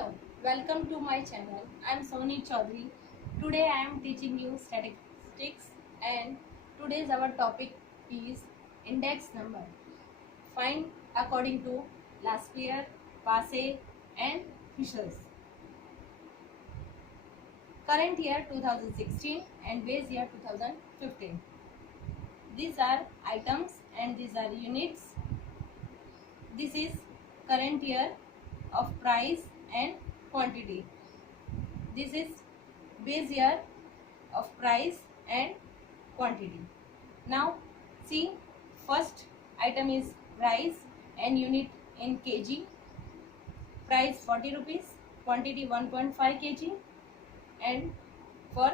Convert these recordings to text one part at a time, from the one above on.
Hello, welcome to my channel. I am Soni Chaudhary. Today I am teaching you statistics and today's our topic is index number. Find according to Laspierre, Passe and Fischers. Current year 2016 and base year 2015. These are items and these are units. This is current year of price and quantity. This is base year of price and quantity. Now see, first item is price and unit in kg. Price 40 rupees, quantity 1.5 kg, and for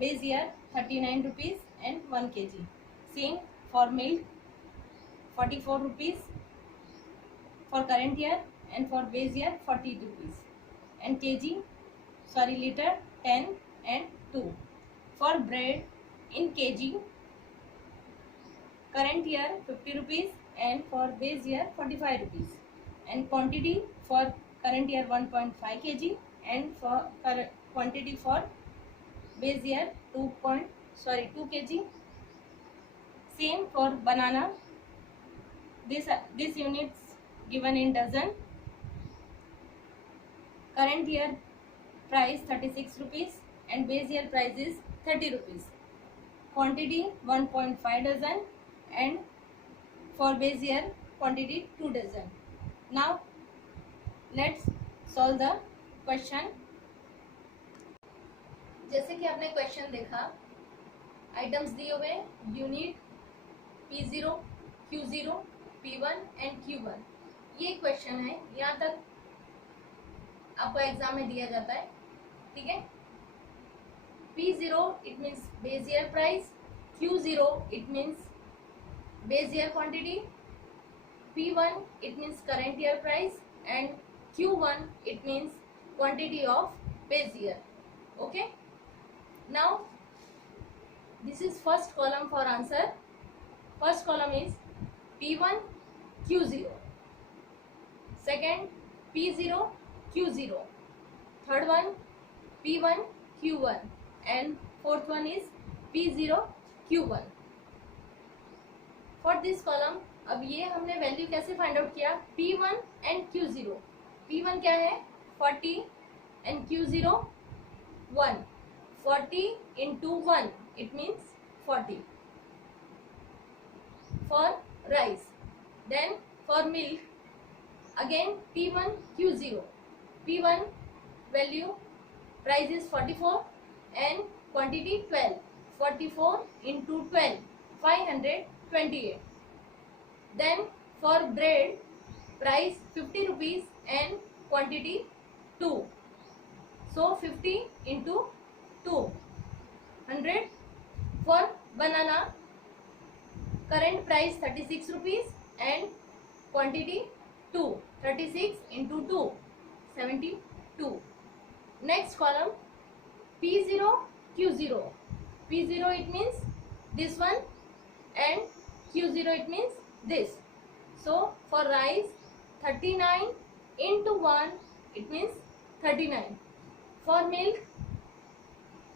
base year 39 rupees and 1 kg. Same for milk 44 rupees for current year and for base year 40 rupees, and liter 10 and 2. For bread in kg, current year 50 rupees and for base year 45 rupees, and quantity for current year 1.5 kg and for quantity for base year 2 kg. Same for banana. This units given in dozen. Current year price 36 rupees and base year price is 30 rupees. Quantity 1.5 dozen and for base year quantity 2 dozen. Now let's solve the question. जैसे कि आपने question देखा, items दिए हुए unit P0, Q0, P1 and Q1. ये question है, यहाँ तक आपको एग्जाम में दिया जाता है. ठीक है. P0 it means base year price, Q0 it means base year quantity, P1 it means current year price and Q1 it means quantity of base year. Okay. Now this is first column for answer. First column is P1 Q0, second P0 Q0, third one P1 Q1 and fourth one is P0 Q1. For this column, अब ये हमने value कैसे find out किया? P1 and Q0. P1 क्या है? 40 and Q0 1. 40 into 1 it means 40. For rice, then for milk again P1 Q0. P1 value price is 44 and quantity 12. 44 into 12 528. Then for bread price 50 rupees and quantity 2. So 50 into 2 100. For banana current price 36 rupees and quantity 2. 36 into 2 72. Next column P0 Q0. P0 it means this one and Q0 it means this. So for rice 39 into 1 it means 39. For milk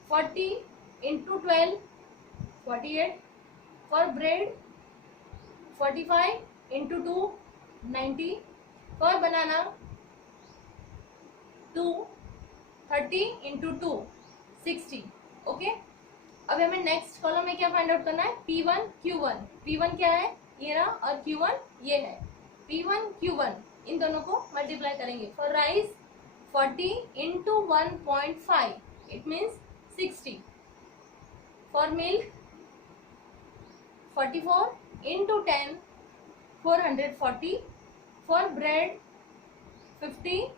40 into 12 48. For bread 45 into 2 90. For banana 2 30 into 2 60. Okay. अब हमें next column में क्या find out करना है? P1 Q1. P1 क्या है? ये रहा, और Q1 ये है. P1 Q1 इन दोनों को मल्टीप्लाई करेंगे. For rice 40 into 1.5 it means 60. For milk 44 into 10 440. For bread 50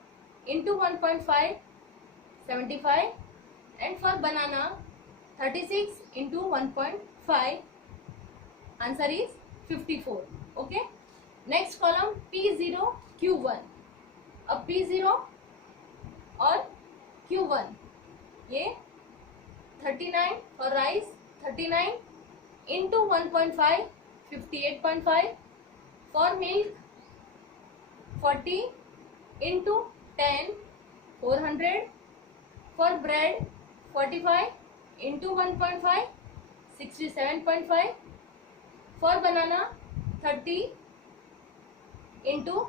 into 1.5 75. And for banana 36 into 1.5 answer is 54. Okay. Next column P0 Q1. अब P0 और Q1 ये 39 for rice 39 into 1.5 58.5. For milk 40 into 10 400, for bread 45 into 1.5 67.5, for banana 30 into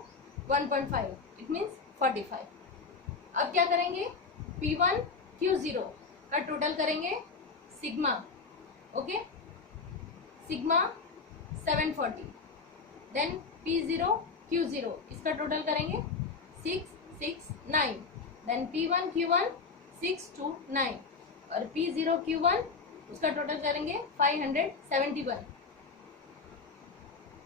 1.5 it means 45. अब क्या करेंगे, P1 Q0 का total करेंगे sigma, okay, sigma 740, then P0 Q0 इसका total करेंगे 669, देन P1 Q1 629 और P0 Q1 उसका टोटल करेंगे 571.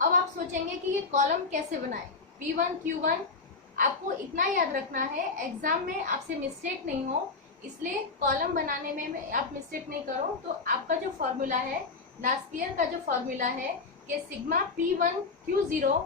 अब आप सोचेंगे कि ये कॉलम कैसे बनाए. P1 Q1 आपको इतना याद रखना है, एग्जाम में आपसे मिस्टेक नहीं हो, इसलिए कॉलम बनाने में आप मिस्टेक नहीं करो. तो आपका जो फॉर्मूला है, लास्पियर का जो फॉर्मूला है कि sigma P1 Q0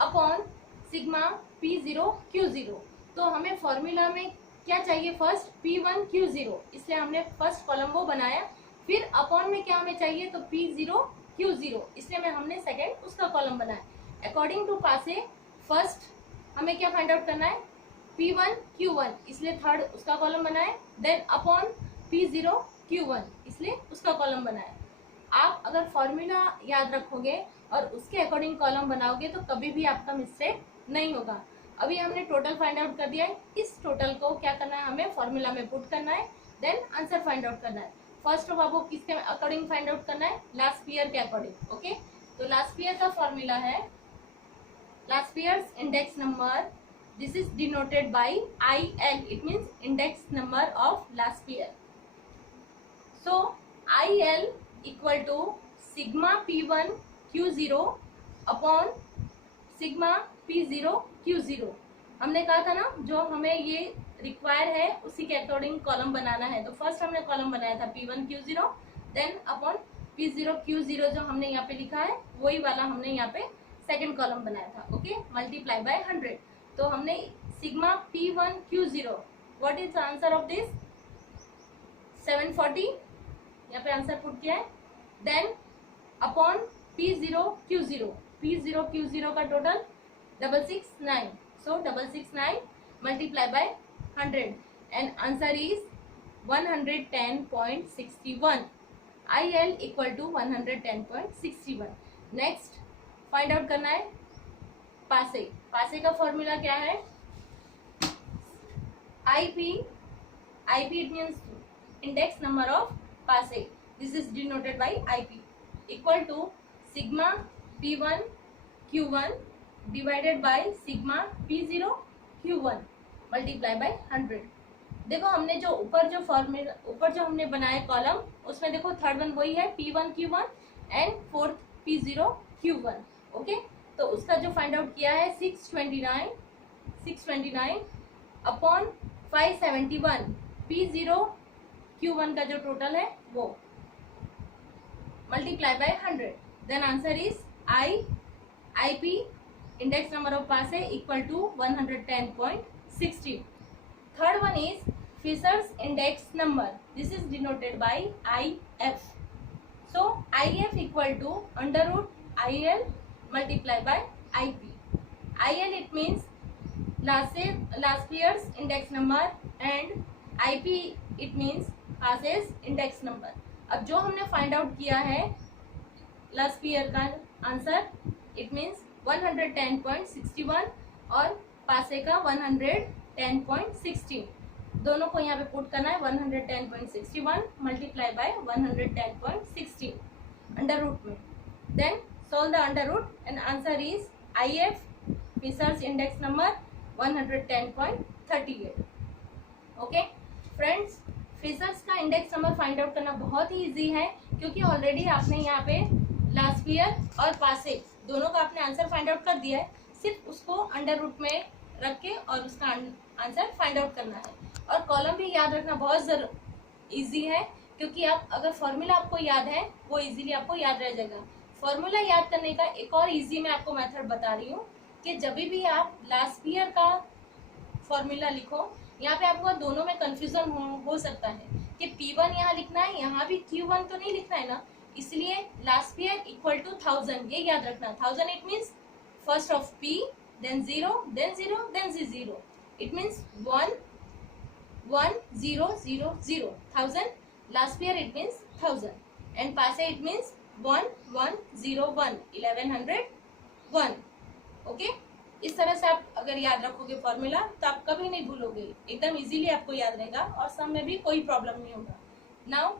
upon sigma P0 Q0. तो हमें फॉर्मूला में क्या चाहिए, फर्स्ट P1 Q0, इसलिए हमने फर्स्ट कॉलम वो बनाया. फिर अपॉन में क्या हमें चाहिए, तो P0 Q0, इसलिए हमने सेकेंड उसका कॉलम बनाया. अकॉर्डिंग टू पासे फर्स्ट हमें क्या फाइंड आउट करना है, P1 Q1, इसलिए थर्ड उसका कॉलम बनाए. देन अपॉन P0 Q1, इसलिए उसका कॉलम बनाए. आप अगर फॉर्मूला याद रखोगे और उसके अकॉर्डिंग कॉलम बनाओगे तो कभी भी आपका मिस्टेक नहीं होगा. अभी हमने टोटल फाइंड आउट कर दिया है. इस टोटल को क्या करना है, हमें फॉर्मूला में पुट करना है, देन आंसर फाइंड आउट करना है. फर्स्ट ऑफ आपको किसके अकॉर्डिंग फाइंड आउट करना है, लास्पियर के अकॉर्डिंग. ओके, तो लास्पियर का फॉर्मूला है Laspier's index number. This is denoted by IL. It means index number of Laspier. So IL equal to sigma P1 Q0 upon sigma P0 Q0. हमने कहा था ना, जो हमें ये रिक्वायर है उसी के अकॉर्डिंग कॉलम बनाना है. तो फर्स्ट हमने कॉलम बनाया था P1 Q0, then upon P0 Q0 जो हमने यहाँ पे लिखा है वही वाला हमने यहाँ पे सेकेंड कॉलम बनाया था. Okay, multiply by 100. तो हमने sigma P1 Q0, what is the answer of this, 740, यहाँ पे आंसर पुट किया है. Then upon P0 Q0, P0 Q0 का total 669, so 669 multiply by 100 and answer is 110.61. IL equal to 110.61. Next find out करना है Paasche. Paasche का formula क्या है, IP it means index number of Paasche. This is denoted by IP equal to sigma P1 Q1 divided by sigma P0 Q1 multiply by 100. देखो हमने जो ऊपर जो फॉर्मूला ऊपर जो हमने बनाया कॉलम, उसमें देखो थर्ड वन वही है P1 Q1 and fourth P0 Q1. Okay, तो उसका जो फाइंड आउट किया है 629 अपॉन 571, P0 Q1 का जो टोटल है वो multiply by 100. Then answer is IP index number of Paasche equal to 110.60. Third one is Fisher's index number. This is denoted by IF. So IF equal to under root IL multiply by IP. IL it means Laspier's index number and IP it means passes index number. अब जो हमने find out किया है लास्पियर का answer it means 110.61 और पासे का 110.16. दोनों को यहाँ पे पुट करना है. 110.61 मल्टीप्लाई बाय 110.16 अंडर रूट में. Then solve the under root and answer is IF Fisher's index number 110.38. Okay friends, Fisher's का इंडेक्स नंबर फाइंड आउट करना बहुत ही इजी है, क्योंकि ऑलरेडी आपने यहाँ पे लास्पियर और पासे दोनों का आपने आंसर फाइंड आउट कर दिया है. सिर्फ उसको अंडर रूट में रख के और उसका आंसर फाइंड आउट करना है. और कॉलम भी याद रखना बहुत इजी है, क्योंकि आप अगर फॉर्मूला आपको याद है वो इजीली आपको याद रह जाएगा. फॉर्मूला याद करने का एक और इजी मैं आपको मेथड बता रही हूँ कि जब भी आप लास्पियर का फॉर्मूला लिखो, यहाँ पे आपको दोनों में कंफ्यूजन हो सकता है कि P1 यहाँ लिखना है, यहाँ भी Q1 तो नहीं लिखना है ना, इसलिए लास्पियर इक्वल टू 1000 ये याद रखना. 1000 it means first of P, then 0, then 0, then 0. It means 1 1 0 0 0 1000. Last pair it means 1000 and passe it means 1 1 0 1 1101. Okay, इस तरह से आप अगर याद रखोगे फॉर्मूला तो आप कभी नहीं भूलोगे, एकदम इजीली आपको याद रहेगा और सम में भी कोई प्रॉब्लम नहीं होगा. नाउ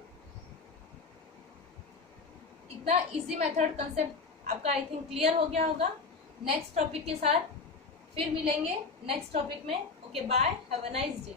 इतना इजी मेथड कंसेप्ट आपका आई थिंक क्लियर हो गया होगा. नेक्स्ट टॉपिक के साथ फिर मिलेंगे नेक्स्ट टॉपिक में. Okay, bye, have a nice day.